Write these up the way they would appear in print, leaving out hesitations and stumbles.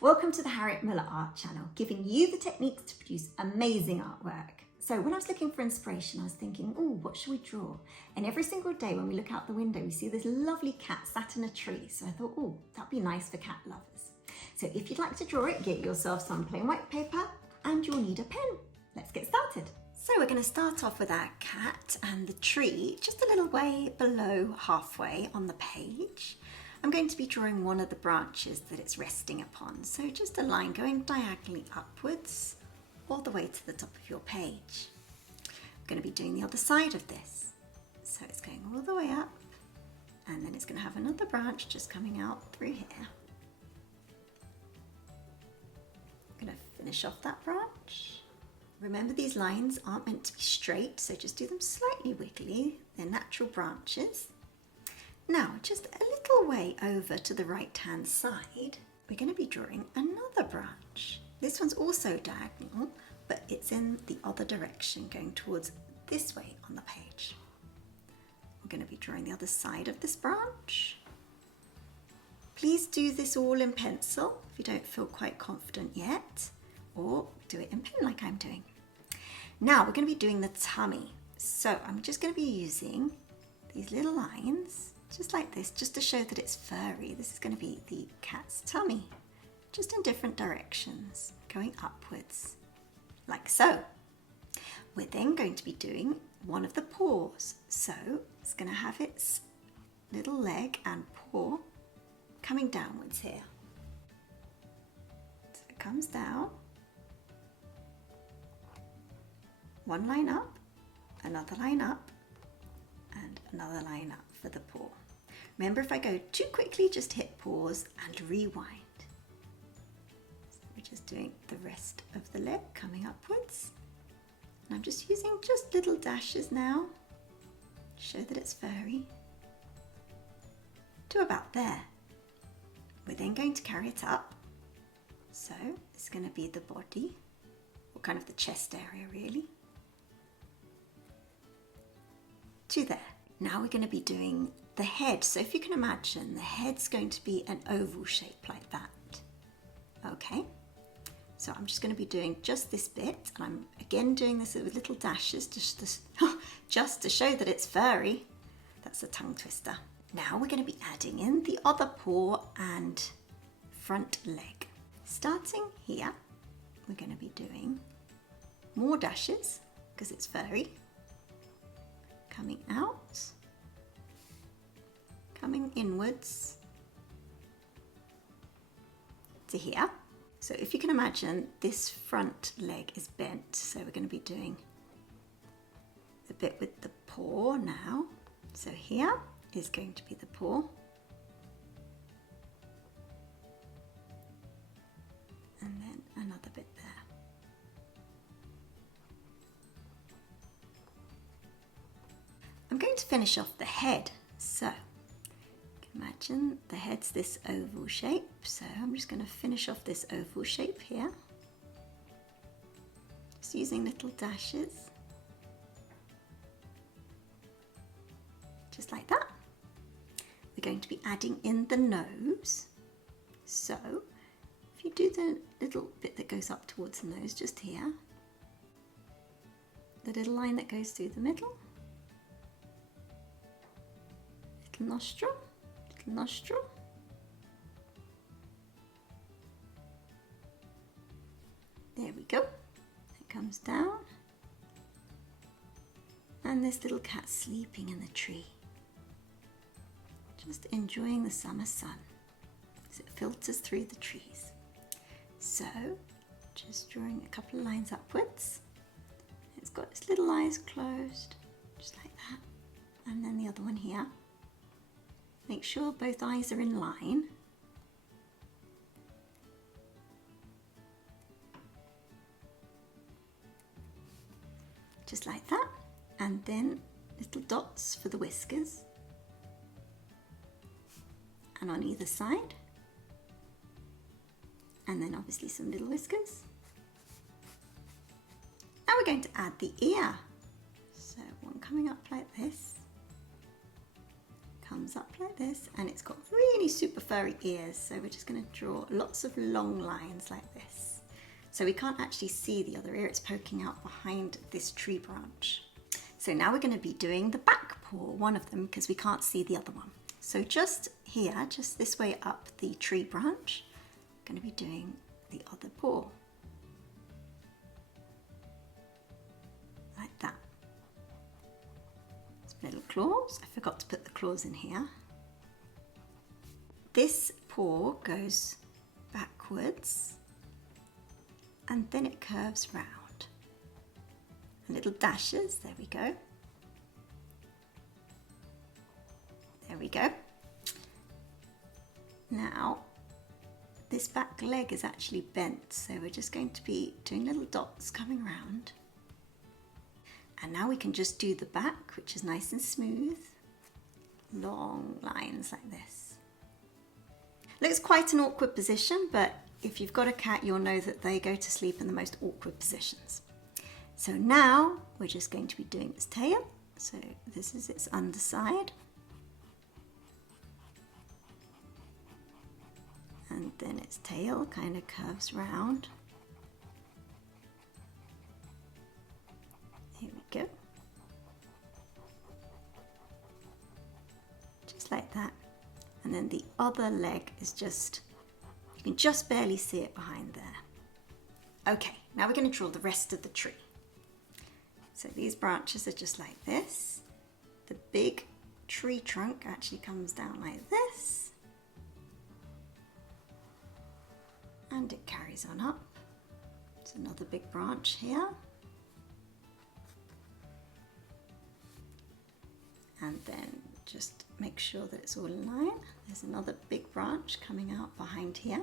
Welcome to the Harriet Muller Art Channel, giving you the techniques to produce amazing artwork. So when I was looking for inspiration, I was thinking, oh, what should we draw? And every single day when we look out the window, we see this lovely cat sat in a tree. So I thought, oh, that'd be nice for cat lovers. So if you'd like to draw it, get yourself some plain white paper and you'll need a pen. Let's get started. So we're going to start off with our cat and the tree, just a little way below halfway on the page. I'm going to be drawing one of the branches that it's resting upon. So just a line going diagonally upwards all the way to the top of your page. I'm going to be doing the other side of this. So it's going all the way up and then it's going to have another branch just coming out through here. I'm going to finish off that branch. Remember, these lines aren't meant to be straight, so just do them slightly wiggly. They're natural branches. Now, just a little way over to the right-hand side, we're going to be drawing another branch. This one's also diagonal, but it's in the other direction, going towards this way on the page. We're going to be drawing the other side of this branch. Please do this all in pencil if you don't feel quite confident yet, or do it in pen like I'm doing. Now we're going to be doing the tummy. So I'm just going to be using these little lines, just like this, just to show that it's furry. This is going to be the cat's tummy, just in different directions, going upwards, like so. We're then going to be doing one of the paws. So it's going to have its little leg and paw coming downwards here. So it comes down, one line up, another line up, and another line up for the paw. Remember, if I go too quickly, just hit pause and rewind. So we're just doing the rest of the leg coming upwards. And I'm just using just little dashes now to show that it's furry. To about there. We're then going to carry it up. So it's going to be the body, or kind of the chest area really, to there. Now we're going to be doing the head. So if you can imagine, the head's going to be an oval shape like that. Okay, so I'm just going to be doing just this bit, and I'm again doing this with little dashes just to show that it's furry. That's a tongue twister. Now we're going to be adding in the other paw and front leg. Starting here, we're going to be doing more dashes because it's furry. Coming out, coming inwards to here. So if you can imagine, this front leg is bent, so we're going to be doing the bit with the paw now. So here is going to be the paw. And then another bit there. I'm going to finish off the head. So you can imagine the head's this oval shape. So I'm just going to finish off this oval shape here. Just using little dashes. Just like that. We're going to be adding in the nose. So if you do the little bit that goes up towards the nose just here, the little line that goes through the middle, little nostril, there we go, it comes down, and this little cat sleeping in the tree, just enjoying the summer sun as it filters through the trees. So just drawing a couple of lines upwards. It's got its little eyes closed, just like that, and then the other one here. Make sure both eyes are in line. Just like that. And then little dots for the whiskers. And on either side. And then obviously some little whiskers. Now we're going to add the ear. So one coming up like this. comes up like this, and it's got really super furry ears, so we're just going to draw lots of long lines like this. So we can't actually see the other ear, it's poking out behind this tree branch. So now we're going to be doing the back paw, one of them, because we can't see the other one. So just here, just this way up the tree branch, I'm going to be doing the other paw. Like that. Some little claws. I forgot to put the claws in here. This paw goes backwards and then it curves round. Little dashes, there we go. There we go. Now, this back leg is actually bent, so we're just going to be doing little dots coming round. And now we can just do the back, which is nice and smooth. Long lines like this. Looks quite an awkward position, but if you've got a cat, you'll know that they go to sleep in the most awkward positions. So now we're just going to be doing its tail. So this is its underside. And then its tail kind of curves round. Here we go. Just like that. And then the other leg is just, you can just barely see it behind there. Okay, now we're going to draw the rest of the tree. So these branches are just like this. The big tree trunk actually comes down like this. And it carries on up. There's another big branch here. And then just make sure that it's all in line. There's another big branch coming out behind here.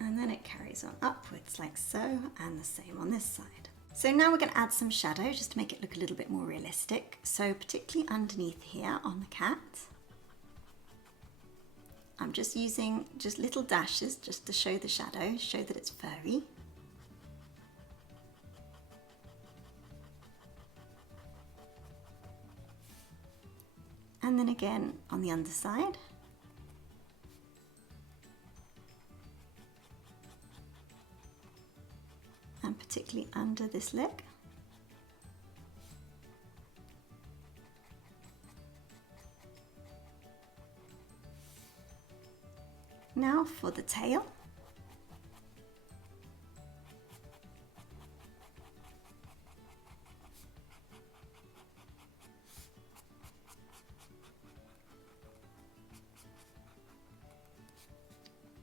And then it carries on upwards like so, and the same on this side. So now we're going to add some shadow just to make it look a little bit more realistic. So particularly underneath here on the cat, I'm just using just little dashes just to show the shadow, show that it's furry. And then again on the underside. And particularly under this leg. Now for the tail.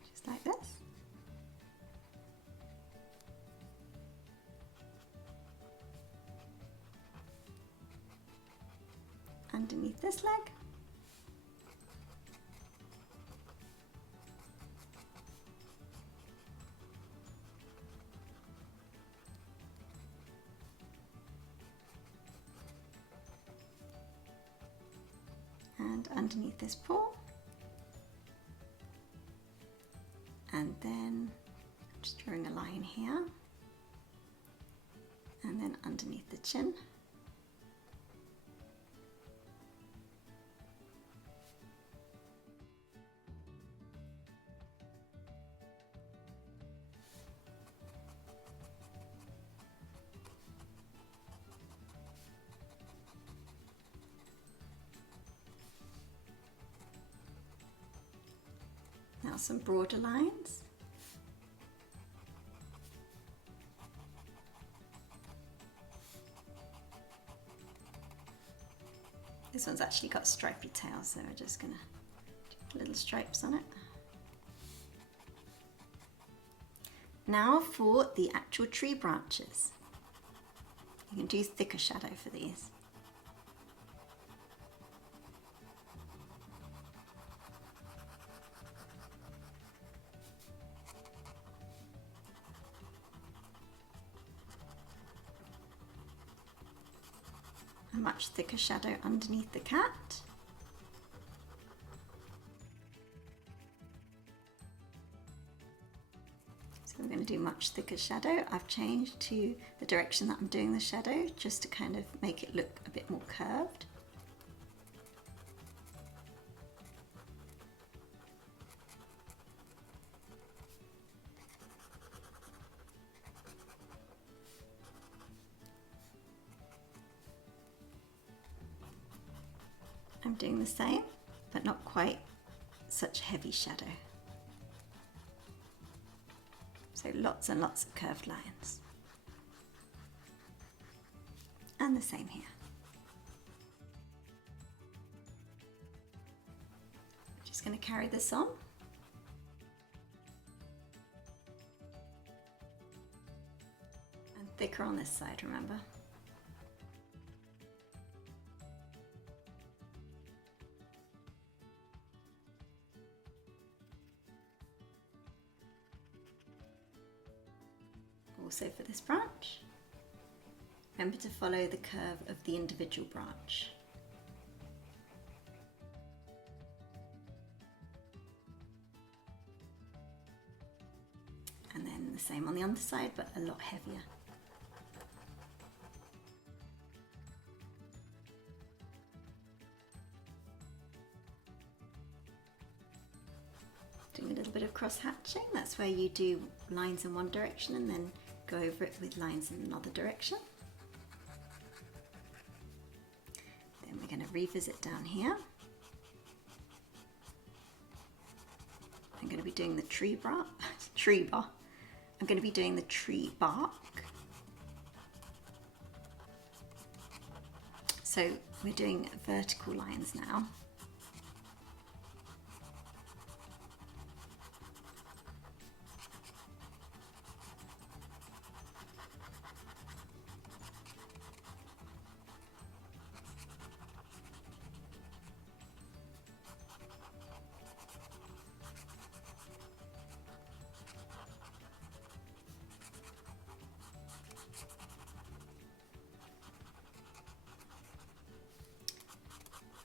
Just like this. Underneath this leg. And underneath this paw. And then just drawing a line here. And then underneath the chin. Now some broader lines. This one's actually got a stripy tail, so we're just going to do little stripes on it. Now for the actual tree branches. You can do thicker shadow for these. A much thicker shadow underneath the cat. So we're going to do much thicker shadow, I've changed to the direction that I'm doing the shadow just to kind of make it look a bit more curved. I'm doing the same, but not quite such heavy shadow. So lots and lots of curved lines. And the same here. I'm just going to carry this on. And thicker on this side, remember? Also for this branch, remember to follow the curve of the individual branch. And then the same on the underside, but a lot heavier. Doing a little bit of cross hatching, that's where you do lines in one direction and then go over it with lines in another direction. Then we're going to revisit down here. I'm going to be doing the tree bar. I'm going to be doing the tree bark. So we're doing vertical lines now.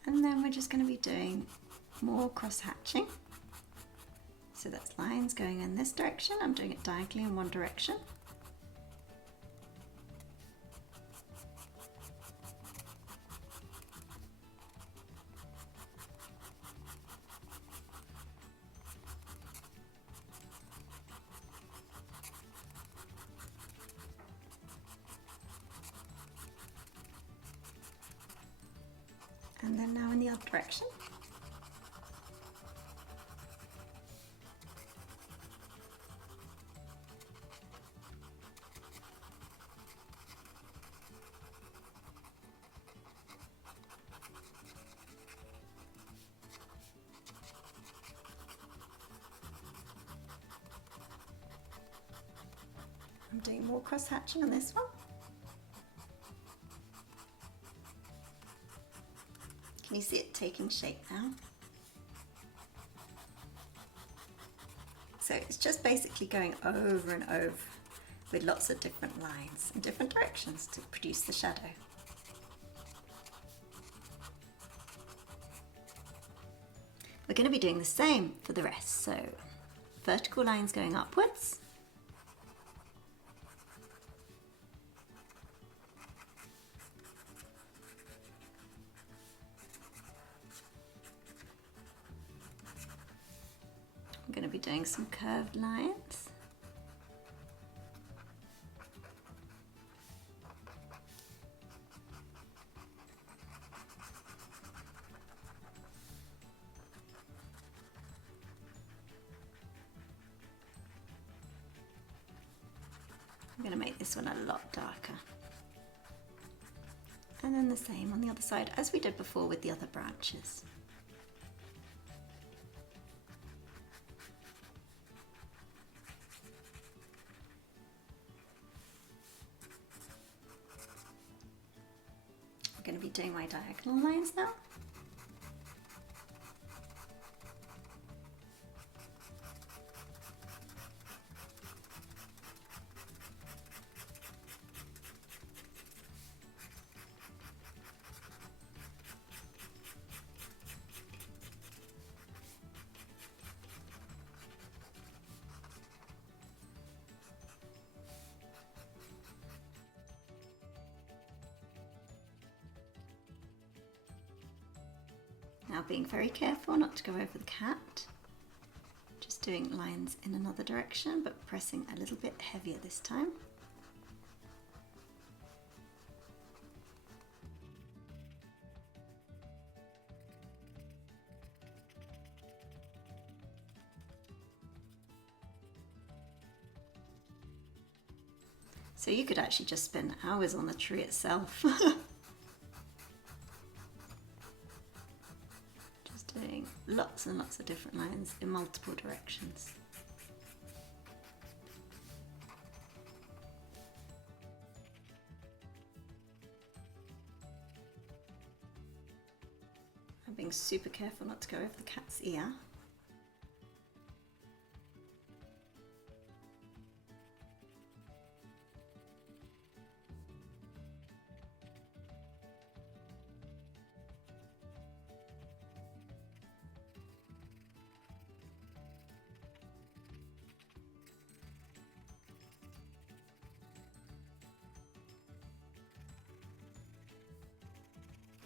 And then we're just going to be doing more cross hatching. So that's lines going in this direction. I'm doing it diagonally in one direction. And then now in the other direction. I'm doing more cross hatching on this one. Can you see it taking shape now? So it's just basically going over and over with lots of different lines and different directions to produce the shadow. We're going to be doing the same for the rest. So vertical lines going upwards. I'm going to be doing some curved lines. I'm going to make this one a lot darker. And then the same on the other side as we did before with the other branches. I'm going to be doing my diagonal lines now. Now being very careful not to go over the cat. Just doing lines in another direction, but pressing a little bit heavier this time. So you could actually just spend hours on the tree itself. Just doing lots and lots of different lines in multiple directions. I'm being super careful not to go over the cat's ear.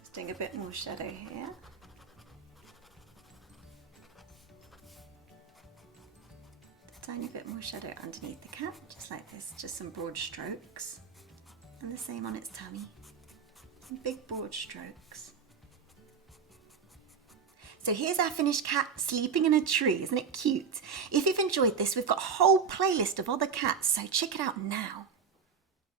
Just doing a bit more shadow here. A tiny bit more shadow underneath the cat, just like this, just some broad strokes. And the same on its tummy. Some big broad strokes. So here's our finished cat sleeping in a tree. Isn't it cute? If you've enjoyed this, we've got a whole playlist of other cats, so check it out now.